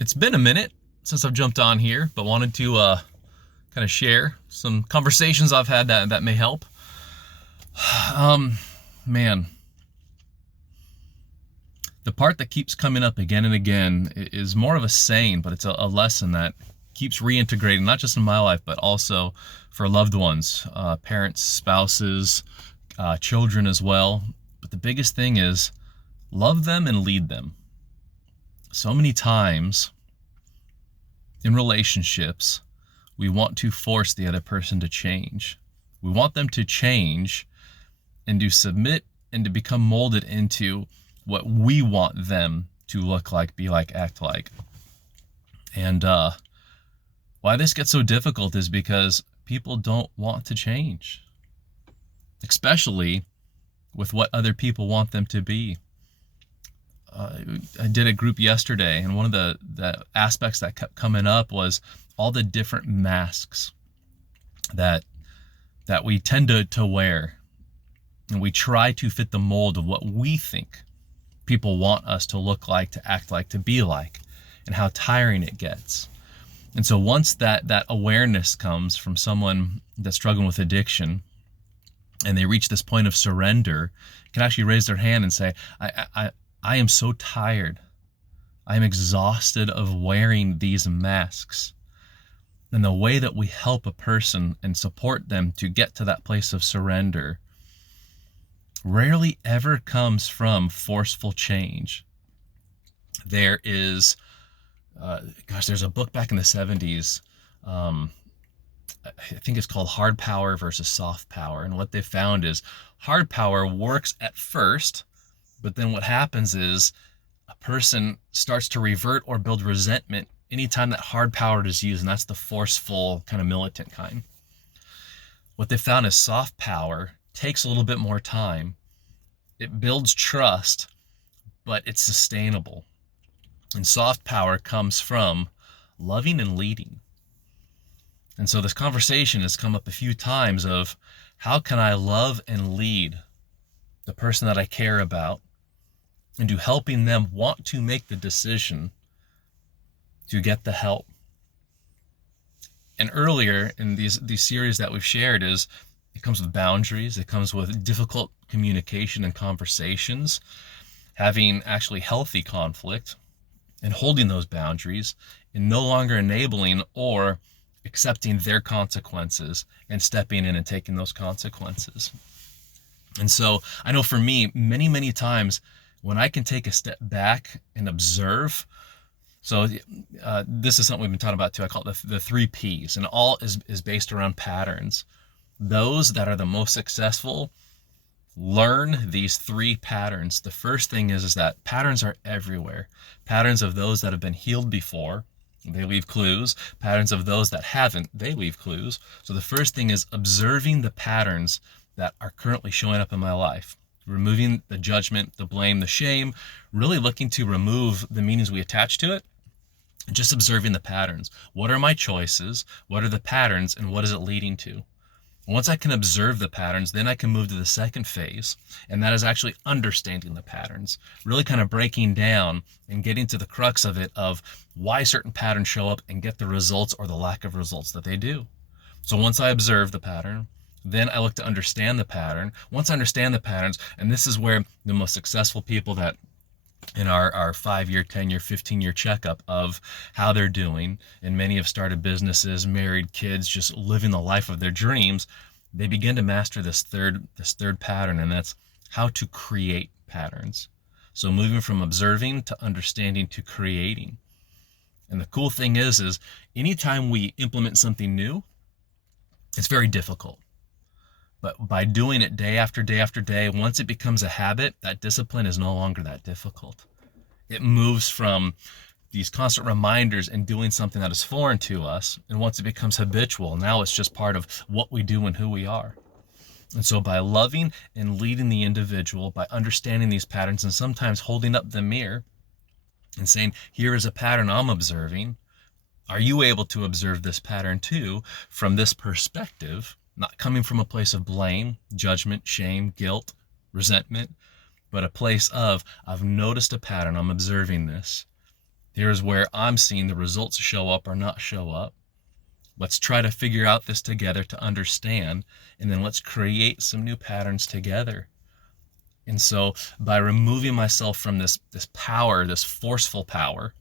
It's been a minute since I've jumped on here, but wanted to kind of share some conversations I've had that may help. Um, man, the part that keeps coming up again and again is more of a saying, but it's a lesson that keeps reintegrating, not just in my life, but also for loved ones, parents, spouses, children as well. But the biggest thing is love them and lead them. So many times in relationships, we want to force the other person to change. We want them to change and to submit and to become molded into what we want them to look like, be like, act like. And why this gets so difficult is because people don't want to change, especially with what other people want them to be. I did a group yesterday, and one of the aspects that kept coming up was all the different masks that we tend to wear, and we try to fit the mold of what we think people want us to look like, to act like, to be like, and how tiring it gets. And so once that awareness comes from someone that's struggling with addiction, and they reach this point of surrender, can actually raise their hand and say, I am so tired. I am exhausted of wearing these masks. And the way that we help a person and support them to get to that place of surrender rarely ever comes from forceful change. There is, there's a book back in the 70s. I think it's called Hard Power versus Soft Power. And what they found is hard power works at first, but then what happens is a person starts to revert or build resentment anytime that hard power is used, and that's the forceful kind of militant kind. What they found is soft power takes a little bit more time. It builds trust, but it's sustainable. And soft power comes from loving and leading. And so this conversation has come up a few times of how can I love and lead the person that I care about, into helping them want to make the decision to get the help. And earlier in these series that we've shared is it comes with boundaries, it comes with difficult communication and conversations, having actually healthy conflict and holding those boundaries and no longer enabling or accepting their consequences and stepping in and taking those consequences. And so I know for me, many times when I can take a step back and observe. So this is something we've been talking about too. I call it the 3 Ps, and all is based around patterns. Those that are the most successful learn these 3 patterns. The first thing is that patterns are everywhere. Patterns of those that have been healed before, they leave clues. Patterns of those that haven't, they leave clues. So the first thing is observing the patterns that are currently showing up in my life. Removing the judgment, the blame, the shame, really looking to remove the meanings we attach to it, and just observing the patterns. What are my choices? What are the patterns? And what is it leading to? Once I can observe the patterns, then I can move to the second phase, and that is actually understanding the patterns, really kind of breaking down and getting to the crux of it, of why certain patterns show up and get the results or the lack of results that they do. So once I observe the pattern, then I look to understand the pattern. Once I understand the patterns, and this is where the most successful people that in our 5-year, 10-year, 15-year checkup of how they're doing, and many have started businesses, married, kids, just living the life of their dreams, they begin to master this third pattern, and that's how to create patterns. So moving from observing to understanding to creating. And the cool thing is anytime we implement something new, it's very difficult. But by doing it day after day after day, once it becomes a habit, that discipline is no longer that difficult. It moves from these constant reminders and doing something that is foreign to us. And once it becomes habitual, now it's just part of what we do and who we are. And so by loving and leading the individual, by understanding these patterns and sometimes holding up the mirror and saying, here is a pattern I'm observing. Are you able to observe this pattern too from this perspective? Not coming from a place of blame, judgment, shame, guilt, resentment, but a place of, I've noticed a pattern, I'm observing this. Here's where I'm seeing the results show up or not show up. Let's try to figure out this together to understand, and then let's create some new patterns together. And so by removing myself from this power, this forceful power,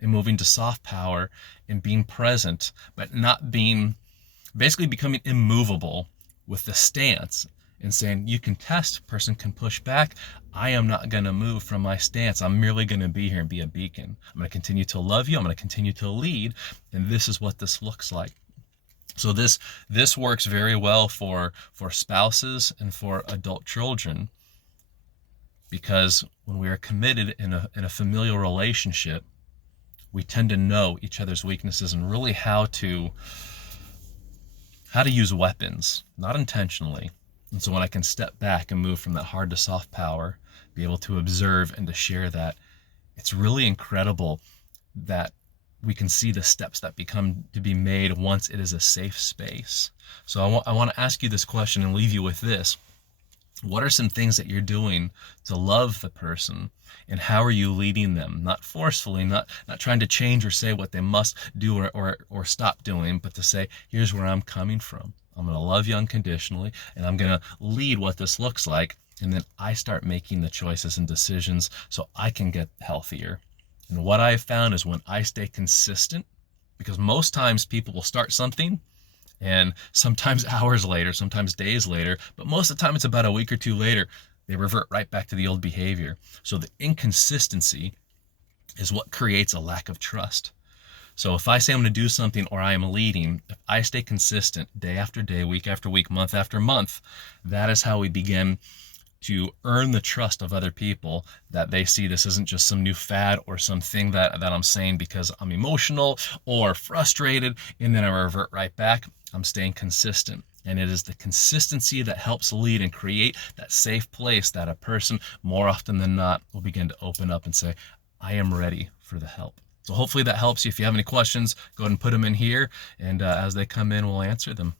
and moving to soft power and being present, but not being, basically becoming immovable with the stance and saying, you can test, person can push back. I am not going to move from my stance. I'm merely going to be here and be a beacon. I'm going to continue to love you. I'm going to continue to lead. And this is what this looks like. So this works very well for spouses and for adult children, because when we are committed in a familial relationship, we tend to know each other's weaknesses and really how to use weapons, not intentionally. And so when I can step back and move from that hard to soft power, be able to observe and to share that, it's really incredible that we can see the steps that become to be made once it is a safe space. So I want to ask you this question and leave you with this. What are some things that you're doing to love the person, and how are you leading them? Not forcefully, not trying to change or say what they must do or stop doing, but to say, here's where I'm coming from. I'm going to love you unconditionally, and I'm going to lead what this looks like. And then I start making the choices and decisions so I can get healthier. And what I have found is when I stay consistent, because most times people will start something and sometimes hours later, sometimes days later, but most of the time it's about a week or two later, they revert right back to the old behavior. So the inconsistency is what creates a lack of trust. So if I say I'm going to do something or I am leading, if I stay consistent day after day, week after week, month after month, that is how we begin to earn the trust of other people, that they see this isn't just some new fad or something that I'm saying because I'm emotional or frustrated and then I revert right back. I'm staying consistent. And it is the consistency that helps lead and create that safe place that a person more often than not will begin to open up and say, I am ready for the help. So hopefully that helps you. If you have any questions, go ahead and put them in here. And as they come in, we'll answer them.